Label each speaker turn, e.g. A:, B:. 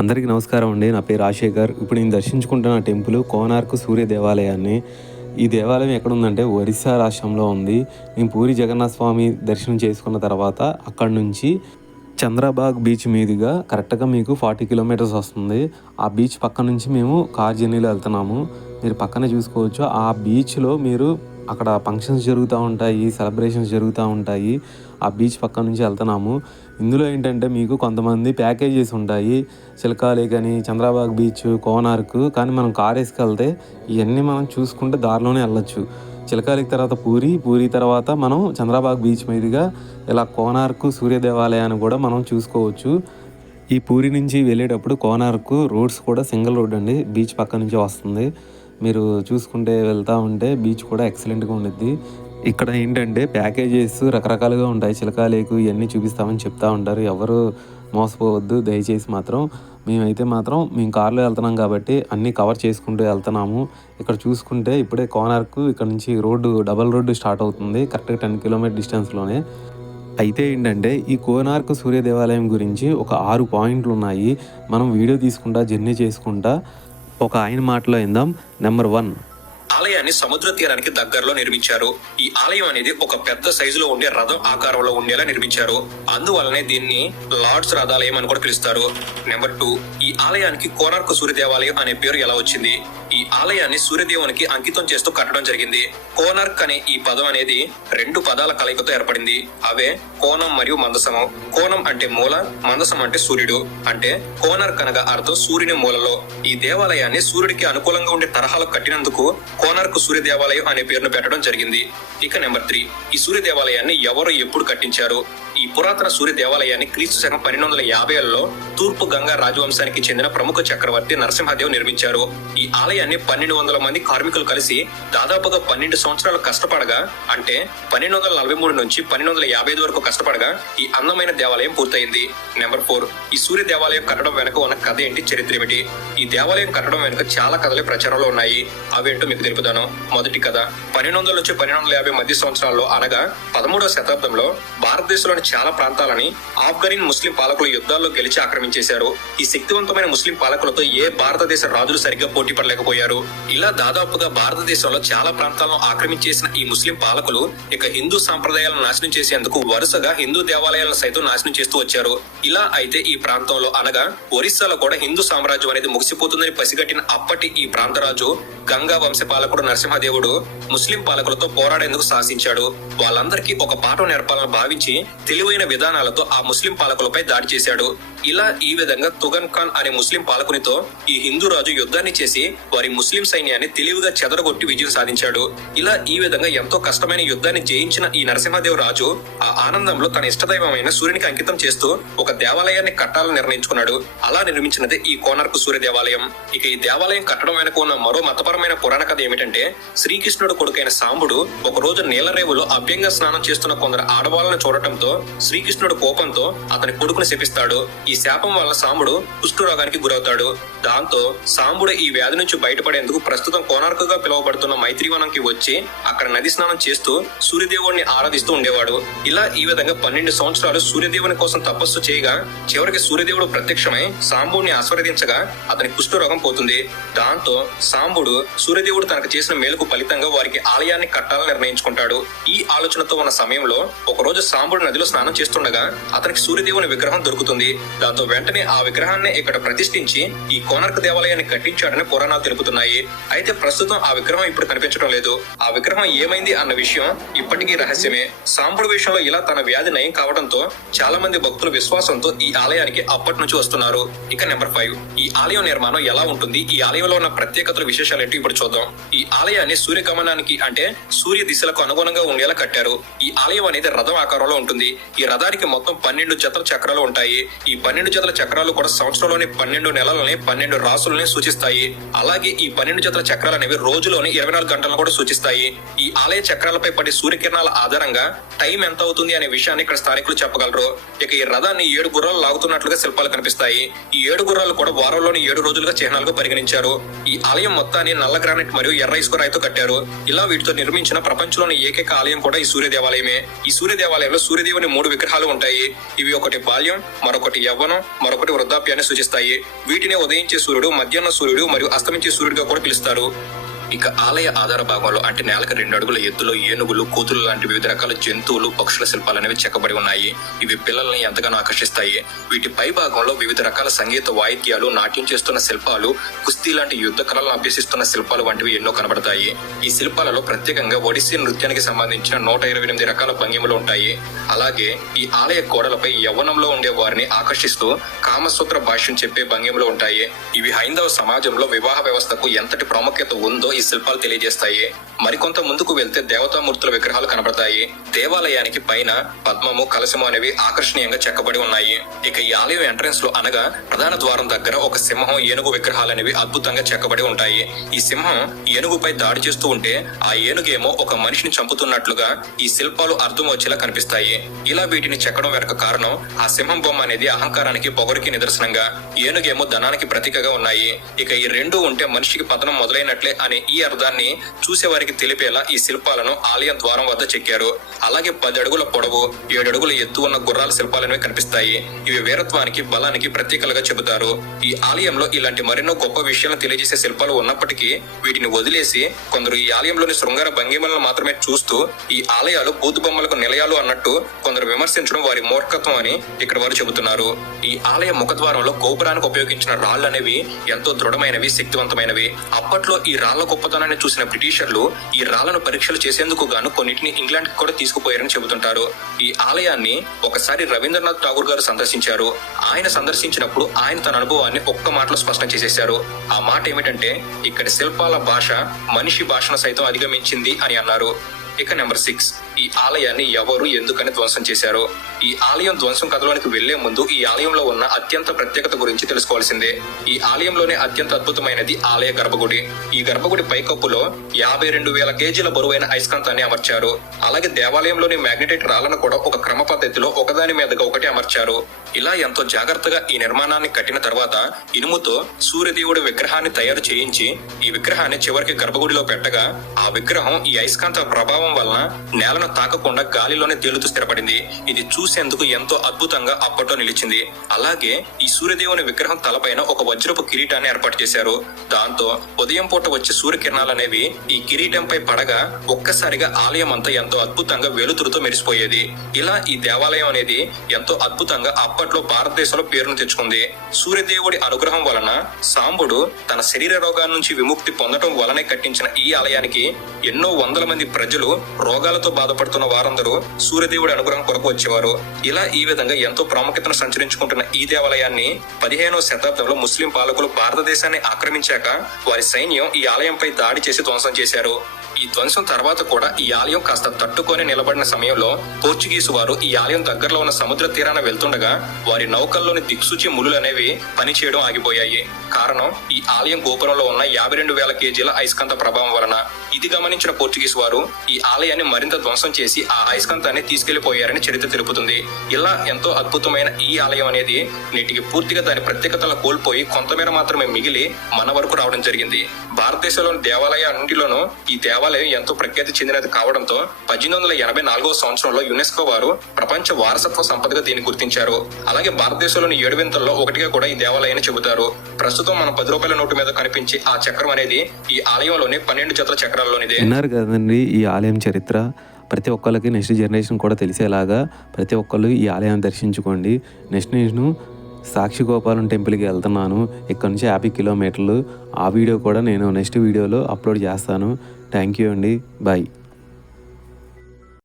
A: అందరికీ నమస్కారం అండి. నా పేరు రాజశేఖర్. ఇప్పుడు నేను దర్శించుకుంటున్న టెంపుల్ కోనార్క్ సూర్య దేవాలయాన్ని. ఈ దేవాలయం ఎక్కడ ఉందంటే ఒరిస్సా రాష్ట్రంలో ఉంది. నేను పూరి జగన్నాథ స్వామి దర్శనం చేసుకున్న తర్వాత అక్కడ నుంచి చంద్రబాగ్ బీచ్ మీదుగా కరెక్ట్గా మీకు ఫార్టీ కిలోమీటర్స్ వస్తుంది. ఆ బీచ్ పక్క నుంచి మేము కార్ జర్నీలో వెళ్తున్నాము. మీరు పక్కనే చూసుకోవచ్చు. ఆ బీచ్లో మీరు అక్కడ ఫంక్షన్స్ జరుగుతూ ఉంటాయి సెలబ్రేషన్స్ జరుగుతూ ఉంటాయి. ఆ బీచ్ పక్క నుంచి వెళ్తున్నాము. ఇందులో ఏంటంటే మీకు కొంతమంది ప్యాకేజెస్ ఉంటాయి. చిలకాలి కానీ అని చంద్రబాగ్ బీచ్ కోనార్క్. కానీ మనం కార్ వేసుకెళ్తే ఇవన్నీ మనం చూసుకుంటే దారిలోనే వెళ్ళొచ్చు. చిలకాలికి తర్వాత పూరి పూరి తర్వాత మనం చంద్రబాగ్ బీచ్ మీదుగా ఇలా కోనార్క్ సూర్య దేవాలయాన్ని కూడా మనం చూసుకోవచ్చు. ఈ పూరి నుంచి వెళ్ళేటప్పుడు కోనార్కు రోడ్స్ కూడా సింగిల్ రోడ్ అండి. బీచ్ పక్క నుంచి వస్తుంది. మీరు చూసుకుంటే వెళ్తూ ఉంటే బీచ్ కూడా ఎక్సలెంట్గా ఉండిద్ది. ఇక్కడ ఏంటంటే ప్యాకేజెస్ రకరకాలుగా ఉంటాయి. చిలకా లేకు ఇవన్నీ చూపిస్తామని చెప్తా ఉంటారు. ఎవరు మోసపోవద్దు. దయచేసి మాత్రం మేమైతే మాత్రం మేము కార్లో వెళ్తున్నాం కాబట్టి అన్నీ కవర్ చేసుకుంటూ వెళ్తున్నాము. ఇక్కడ చూసుకుంటే ఇప్పుడే కోనార్కు ఇక్కడ నుంచి రోడ్డు డబల్ రోడ్డు స్టార్ట్ అవుతుంది. కరెక్ట్గా టెన్ కిలోమీటర్ డిస్టెన్స్లోనే. అయితే ఏంటంటే ఈ కోనార్క్ సూర్య దేవాలయం గురించి ఒక ఆరు పాయింట్లు ఉన్నాయి. మనం వీడియో తీసుకుంటా జర్నీ చేసుకుంటా. ఒక ఆయన మాటలో ఇందాం నెంబర్ వన్
B: ఆలయాన్ని సముద్ర తీరానికి దగ్గరలో నిర్మించారు. ఈ ఆలయం అనేది ఒక పెద్ద సైజులో ఉండే రథం ఆకారంలో ఉండేలా నిర్మించారు. అందువల్లనే దీన్ని లార్డ్స్ రథాలయం అని కూడా పిలుస్తారు. నెంబర్ టూ ఈ ఆలయానికి కోనార్క్ సూర్య దేవాలయం అనే పేరు ఎలా వచ్చింది? ఈ ఆలయాన్ని సూర్యదేవునికి అంకితం చేస్తూ కట్టడం జరిగింది. కోనార్క్ అనే ఈ పదం అనేది రెండు పదాల కలయికతో ఏర్పడింది. అవే కోణం మరియు మందసము. కోణం అంటే మూల మందసం అంటే సూర్యుడు. అంటే కోనార్క్ అనగా అర్థం సూర్యుని మూలలో. ఈ దేవాలయాన్ని సూర్యుడికి అనుకూలంగా ఉండే తరహాలో కట్టినందుకు కోనార్క్ సూర్య దేవాలయం అనే పేరును పెట్టడం జరిగింది. ఇక నెంబర్ త్రీ. ఈ సూర్య దేవాలయాన్ని ఎవరు ఎప్పుడు కట్టించారు? ఈ పురాతన సూర్య దేవాలయాన్ని క్రీస్తు శకం పన్నెండు వందల యాభైలలో తూర్పు గంగా రాజవంశానికి చెందిన ప్రముఖ చక్రవర్తి నరసింహదేవ్ నిర్మించారు. ఈ ఆలయాన్ని పన్నెండు వందల మంది కార్మికులు కలిసి దాదాపుగా పన్నెండు సంవత్సరాలు కష్టపడగా అంటే పన్నెండు వందల నలభై మూడు నుంచి పన్నెండు వందల యాభై ఐదు వరకు కష్టపడగా ఈ అందమైన దేవాలయం పూర్తయింది. నెంబర్ ఫోర్ ఈ సూర్య దేవాలయం కట్టడం వెనుక ఉన్న కథ ఏంటి? చరిత్ర ఏమిటి? ఈ దేవాలయం కట్టడం వెనుక చాలా కథలు ప్రచారంలో ఉన్నాయి. అవేంటో మీకు తెలుపుతాను. మొదటి కథ పన్నెండు వందల నుంచి పన్నెండు వందల యాభై మధ్య సంవత్సరాల్లో అనగా పదమూడవ శతాబ్దంలో భారతదేశంలోని చాలా ప్రాంతాలని ఆఫ్ఘనిన్ ముస్లిం పాలకులు యుద్ధాల్లో గెలిచి ఆక్రమించేశారు. ఈ శక్తివంతమైన ముస్లిం పాలకులతో ఏ భారతదేశ రాజులు సరిగ్గా పోటీ పడలేక పడలేకపోయారు ఇలా దాదాపుగా భారతదేశంలో చాలా ప్రాంతాలను ఆక్రమించేసిన ఈ ముస్లిం పాలకులు ఇక హిందూ సాంప్రదాయాలను నాశనం చేసేందుకు వరుసగా హిందూ దేవాలయాలను సైతం నాశనం చేస్తూ వచ్చారు. ఇలా అయితే ఈ ప్రాంతంలో అనగా ఒరిస్సాలో కూడా హిందూ సామ్రాజ్యం అనేది ముగిసిపోతుందని పసిగట్టిన అప్పటి ఈ ప్రాంతరాజు గంగా వంశ పాలకుడు నరసింహదేవుడు ముస్లిం పాలకులతో పోరాడేందుకు శాసించాడు వాళ్ళందరికీ ఒక పాఠం నేర్పాలని భావించి తెలివైన విధానాలతో ఆ ముస్లిం పాలకులపై దాడి చేశాడు. ఇలా ఈ విధంగా తుగన్ ఖాన్ అనే ముస్లిం పాలకునితో ఈ హిందూ రాజు యుద్ధాన్ని చేసి వారి ముస్లిం సైన్యాన్ని తెలివిగా చెదరగొట్టి విజయం సాధించాడు. ఇలా ఈ విధంగా ఎంతో కష్టమైన యుద్ధాన్ని జయించిన ఈ నరసింహదేవ్ రాజు ఆ ఆనందంలో తన ఇష్టదైవమైన సూర్యునికి అంకితం చేస్తూ ఒక దేవాలయాన్ని కట్టాలని నిర్ణయించుకున్నాడు. అలా నిర్మించినదే ఈ కోనార్కు సూర్య దేవాలయం. ఇక ఈ దేవాలయం కట్టడం వెనుక ఉన్న మరో మతపరమైన పురాణ కథ ఏమిటంటే శ్రీకృష్ణుడు కొడుకైన సాంబుడు ఒక రోజు నీలరేవులో అభ్యంగా స్నానం చేస్తున్న కొందరు ఆడవాళ్ళను చూడటంతో శ్రీకృష్ణుడు కోపంతో అతని కొడుకుని శపిస్తాడు. ఈ శాపం వల్ల సాంబుడు కుష్ఠరోగానికి గురవుతాడు. దాంతో సాంబుడు ఈ వ్యాధి నుంచి బయటపడేందుకు ప్రస్తుతం కోనార్కుగా పిలువబడుతున్న మైత్రివనంకి వచ్చి అక్కడ నది స్నానం చేస్తూ సూర్యదేవుడిని ఆరాధిస్తూ ఉండేవాడు. ఇలా ఈ విధంగా పన్నెండు సంవత్సరాలు సూర్యదేవుని కోసం తపస్సు చేయగా చివరికి సూర్యదేవుడు ప్రత్యక్షమై సాంబుడిని ఆస్వాదించగా అతని కుష్ఠరోగం పోతుంది. దాంతో సాంబుడు సూర్యదేవుడు తనకు చేసిన మేలుకు ఫలితంగా వారికి ఆలయాన్ని కట్టాలని నిర్ణయించుకుంటాడు. ఈ ఆలోచనతో ఉన్న సమయంలో ఒకరోజు సాంబుడు నదిలో స్నానం చేస్తుండగా అతనికి సూర్యదేవుని విగ్రహం దొరుకుతుంది. దాంతో వెంటనే ఆ విగ్రహాన్ని ఇక్కడ ప్రతిష్ఠించి ఈ కోనర్క దేవాలయాన్ని కట్టించాడని పురాణాలు తెలుపుతున్నాయి. అయితే ప్రస్తుతం ఆ విగ్రహం ఇప్పుడు కనిపించడం లేదు. ఆ విగ్రహం ఏమైంది అన్న విషయం ఇప్పటికీ రహస్యమే. సాంబుడు విషయంలో ఇలా తన వ్యాధి నయం కావడంతో చాలా మంది భక్తులు విశ్వాసంతో ఈ ఆలయానికి అప్పటి నుంచి వస్తున్నారు. ఇక నెంబర్ ఫైవ్. ఈ ఆలయం నిర్మాణం ఎలా ఉంటుంది? ఈ ఆలయంలో ఉన్న ప్రత్యేకతలు విశేషాలు ఏంటి? ఇప్పుడు చూద్దాం. ఈ ఆలయాన్ని సూర్యగమనానికి అంటే సూర్య దిశలకు అనుగుణంగా ఉండేలా కట్టారు. ఈ ఆలయం అనేది రథం ఆకారంలో ఉంటుంది. ఈ రథానికి మొత్తం పన్నెండు జతల చక్రాలు ఉంటాయి. ఈ పన్నెండు జతల చక్రాలు కూడా సంవత్సరంలోని పన్నెండు నెలలని పన్నెండు రాసులని సూచిస్తాయి. అలాగే ఈ పన్నెండు జతల చక్రాలు అనేవి రోజులోని ఇరవై నాలుగు గంటలను కూడా సూచిస్తాయి. ఈ ఆలయ చక్రాలపై పడే సూర్యకిరణాల ఆధారంగా టైం ఎంత అవుతుంది అనే విషయాన్ని ఇక్కడ స్థానికులు చెప్పగలరు. ఇక ఈ రథాన్ని ఏడు గుర్రాలు లాగుతున్నట్లుగా శిల్పాలు కనిపిస్తాయి. ఈ ఏడు గుర్రాలు కూడా వారంలోని ఏడు రోజులుగా చిహ్నాలుగా పరిగణించారు. ఈ ఆలయం మొత్తాన్ని నల్ల గ్రానైట్ మరియు ఎర్ర ఇసుక రాయితో కట్టారు. ఇలా వీటితో నిర్మించిన ప్రపంచంలోని ఏకైక ఆలయం కూడా ఈ సూర్య దేవాలయమే ఈ సూర్య దేవాలయంలో సూర్యదేవుని మూడు విగ్రహాలు ఉంటాయి. ఇవి ఒకటి బాల్యం మరొకటి యవ్వనం మరొకటి వృద్ధాప్యాన్ని సూచిస్తాయి. వీటిని ఉదయించే సూర్యుడు మధ్యాహ్న సూర్యుడు మరియు అస్తమించే సూర్యుడిగా కూడా పిలుస్తారు. ఇక ఆలయ ఆధార భాగంలో అంటే నేలకు రెండు అడుగుల ఎత్తులో ఏనుగులు కూతురు లాంటి వివిధ రకాల జంతువులు పక్షుల శిల్పాలు అనేవి చెక్కబడి ఉన్నాయి. ఇవి పిల్లల్ని ఎంతగానో ఆకర్షిస్తాయి. వీటి పై భాగంలో వివిధ రకాల సంగీత వాయిద్యాలు నాట్యం చేస్తున్న శిల్పాలు కుస్తీ లాంటి యుద్ధ కళలను అభ్యసిస్తున్న శిల్పాలు వంటివి ఎన్నో కనబడతాయి. ఈ శిల్పాలలో ప్రత్యేకంగా ఒడిస్సీ నృత్యానికి సంబంధించిన నూట ఇరవై ఎనిమిది రకాల భంగిమలు ఉంటాయి. అలాగే ఈ ఆలయ గోడలపై యవ్వనంలో ఉండే వారిని ఆకర్షిస్తూ కామసూత్ర భాష్యం చెప్పే భంగిమలు ఉంటాయి. ఇవి హైందవ సమాజంలో వివాహ వ్యవస్థకు ఎంతటి ప్రాముఖ్యత ఉందో ఈ శిల్పాలు తెలియజేస్తాయి. మరికొంత ముందుకు వెళ్తే దేవతామూర్తుల విగ్రహాలు కనబడతాయి. దేవాలయానికి పైన పద్మము కలశము అనేవి ఆకర్షణీయంగా చెక్కబడి ఉన్నాయి. ఇక ఈ ఆలయం ఎంట్రన్స్లో అనగా ప్రధాన ద్వారం దగ్గర ఒక సింహం ఏనుగు విగ్రహాలు అనేవి అద్భుతంగా చెక్కబడి ఉంటాయి. ఈ సింహం ఏనుగుపై దాడి చేస్తూ ఉంటే ఆ ఏనుగేమో ఒక మనిషిని చంపుతున్నట్లుగా ఈ శిల్పాలు అర్థం వచ్చేలా కనిపిస్తాయి. ఇలా వీటిని చెక్కడం వెనక కారణం ఆ సింహం బొమ్మ అనేది అహంకారానికి పొగరికి నిదర్శనంగా ఏనుగేమో ధనానికి ప్రతీకగా ఉన్నాయి. ఇక ఈ రెండు ఉంటే మనిషికి పతనం మొదలైనట్లే అనే ఈ అర్థాన్ని చూసేవారికి తెలిపేలా ఈ శిల్పాలను ఆలయం ద్వారం వద్ద చెక్కారు. అలాగే పది అడుగుల పొడవు ఏడు అడుగుల ఎత్తు ఉన్న గుర్రాల శిల్పాలనేవి కనిపిస్తాయి. ఇవి వీరత్వానికి బలానికి ప్రత్యేకలుగా చెబుతారు. ఈ ఆలయంలో ఇలాంటి మరెన్నో గొప్ప విషయాలను తెలియజేసే శిల్పాలు ఉన్నప్పటికీ వీటిని వదిలేసి కొందరు ఈ ఆలయంలోని శృంగార భంగిమలను మాత్రమే చూస్తూ ఈ ఆలయాలు బూతు బొమ్మలకు నిలయాలు అన్నట్టు కొందరు విమర్శించడం వారి మూర్ఖత్వం అని ఇక్కడ వారు చెబుతున్నారు. ఈ ఆలయ ముఖద్వారంలో గోపురానికి ఉపయోగించిన రాళ్ళు అనేవి ఎంతో దృఢమైనవి శక్తివంతమైనవి. అప్పట్లో ఈ రాళ్ళ గొప్పతనాన్ని చూసిన బ్రిటిషర్లు ఈ రాళ్ళను పరీక్షలు చేసేందుకు గాను కొన్నిటిని ఇంగ్లాండ్ కూడా తీసుకుపోయారని చెబుతుంటారు. ఈ ఆలయాన్ని ఒకసారి రవీంద్రనాథ్ ఠాగూర్ గారు సందర్శించారు. ఆయన సందర్శించినప్పుడు ఆయన తన అనుభవాన్ని ఒక్క మాటలో స్పష్టం చేసేశారు. ఆ మాట ఏమిటంటే ఇక్కడి శిల్పాల భాష మనిషి భాషను సైతం అధిగమించింది అని అన్నారు. ఇక నెంబర్ సిక్స్. ఈ ఆలయాన్ని ఎవరు ఎందుకని ధ్వంసం చేశారు. ఈ ఆలయం ధ్వంసం కథలోనికి వెళ్ళే ముందు ఈ ఆలయంలో ఉన్న అత్యంత ప్రత్యేకత గురించి తెలుసుకోవాల్సిందే. ఈ ఆలయంలోనే అత్యంత అద్భుతమైనది ఆలయ గర్భగుడి. ఈ గర్భగుడి పైకప్పులో యాభై రెండు వేల కేజీల బరువైన అయస్కాంతాన్ని అమర్చారు. అలాగే దేవాలయంలోని మ్యాగ్నెటిక్ రాళ్ళను కూడా ఒక క్రమ పద్ధతిలో ఒకదాని మీదగా ఒకటి అమర్చారు. ఇలా ఎంతో జాగ్రత్తగా ఈ నిర్మాణాన్ని కట్టిన తర్వాత ఇనుముతో సూర్యదేవుడి విగ్రహాన్ని తయారు చేయించి ఈ విగ్రహాన్ని చివరికి గర్భగుడిలో పెట్టగా ఆ విగ్రహం ఈ అయస్కాంత ప్రభావం వలన నేలను తాకకుండా గాలిలోనే తేలుతూ స్థిరపడింది. ఇది చూసేందుకు ఎంతో అద్భుతంగా అప్పట్లో నిలిచింది. అలాగే ఈ సూర్యదేవుని విగ్రహం తలపైన ఒక వజ్రపు కిరీటాన్ని ఏర్పాటు చేశారు. దాంతో ఉదయం పూట వచ్చే సూర్యకిరణాలు అనేవి ఈ కిరీటంపై పడగా ఒక్కసారిగా ఆలయం అంతా ఎంతో అద్భుతంగా వెలుతురుతో మెరిసిపోయేది. ఇలా ఈ దేవాలయం అనేది ఎంతో అద్భుతంగా అప్పట్లో భారతదేశంలో పేరును తెచ్చుకుంది. సూర్యదేవుడి అనుగ్రహం వలన సాంబుడు తన శరీర రోగాల నుంచి విముక్తి పొందడం వలనే కట్టించిన ఈ ఆలయానికి ఎన్నో వందల మంది ప్రజలు రోగాలతో బాధపడుతున్న వారందరూ సూర్యదేవుడి అనుగ్రహం కొరకు వచ్చేవారు. ఇలా ఈ విధంగా ఎంతో ప్రాముఖ్యతను సంచరించుకుంటున్న ఈ దేవాలయాన్ని పదిహేనవ శతాబ్దంలో ముస్లిం పాలకులు భారతదేశాన్ని ఆక్రమించాక వారి సైన్యం ఈ ఆలయంపై దాడి చేసి ధ్వంసం చేశారు. ఈ ధ్వంసం తర్వాత కూడా ఈ ఆలయం కాస్త తట్టుకొని నిలబడిన సమయంలో పోర్చుగీసు వారు ఈ ఆలయం దగ్గరలో ఉన్న సముద్ర తీరాన వెళ్తుండగా వారి నౌకల్లోని దిక్సూచి ములులు అనేవి పనిచేయడం ఆగిపోయాయి. కారణం ఈ ఆలయం గోపురంలో ఉన్న యాభై రెండు వేల కేజీల అయస్కాంత ప్రభావం వలన. ఇది గమనించిన పోర్చుగీస్ వారు ఈ ఆలయాన్ని మరింత ధ్వంసం చేసి ఆ అయస్కాంతాన్ని తీసుకెళ్ళిపోయారని చరిత్ర తెలుపుతుంది. ఇలా ఎంతో అద్భుతమైన ఈ ఆలయం అనేది నేటికి పూర్తిగా దాని ప్రత్యేకతలను కోల్పోయి కొంతమేర మాత్రమే మిగిలి మన వరకు రావడం జరిగింది. భారతదేశంలోని దేవాలయ అన్నింటిలోనూ ఈ దేవాలయం ఎంతో ప్రఖ్యాతి చెందినది కావడంతో పద్దెనిమిది వందల ఎనభై నాలుగో సంవత్సరంలో యునెస్కో వారు ప్రపంచ వారసత్వ సంపదగా దీన్ని గుర్తించారు. అలాగే భారతదేశంలోని ఏడు వింతల్లో ఒకటిగా కూడా ఈ దేవాలయాన్ని చెబుతారు. ప్రస్తుతం మన పది రూపాయల నోటు మీద కనిపించే ఆ చక్రం అనేది ఈ ఆలయంలోని పన్నెండు జతల చక్రాల్లోనిదే.
A: విన్నారు కదండి ఈ ఆలయం చరిత్ర. ప్రతి ఒక్కరికి నెక్స్ట్ జనరేషన్ కూడా తెలిసేలాగా ప్రతి ఒక్కళ్ళు ఈ ఆలయాన్ని దర్శించుకోండి. నెక్స్ట్ నేను సాక్షి గోపాలం టెంపుల్కి వెళ్తున్నాను. ఇక్కడ నుంచి యాభై కిలోమీటర్లు. ఆ వీడియో కూడా నేను నెక్స్ట్ వీడియోలో అప్లోడ్ చేస్తాను. థ్యాంక్ యూ అండి. బాయ్.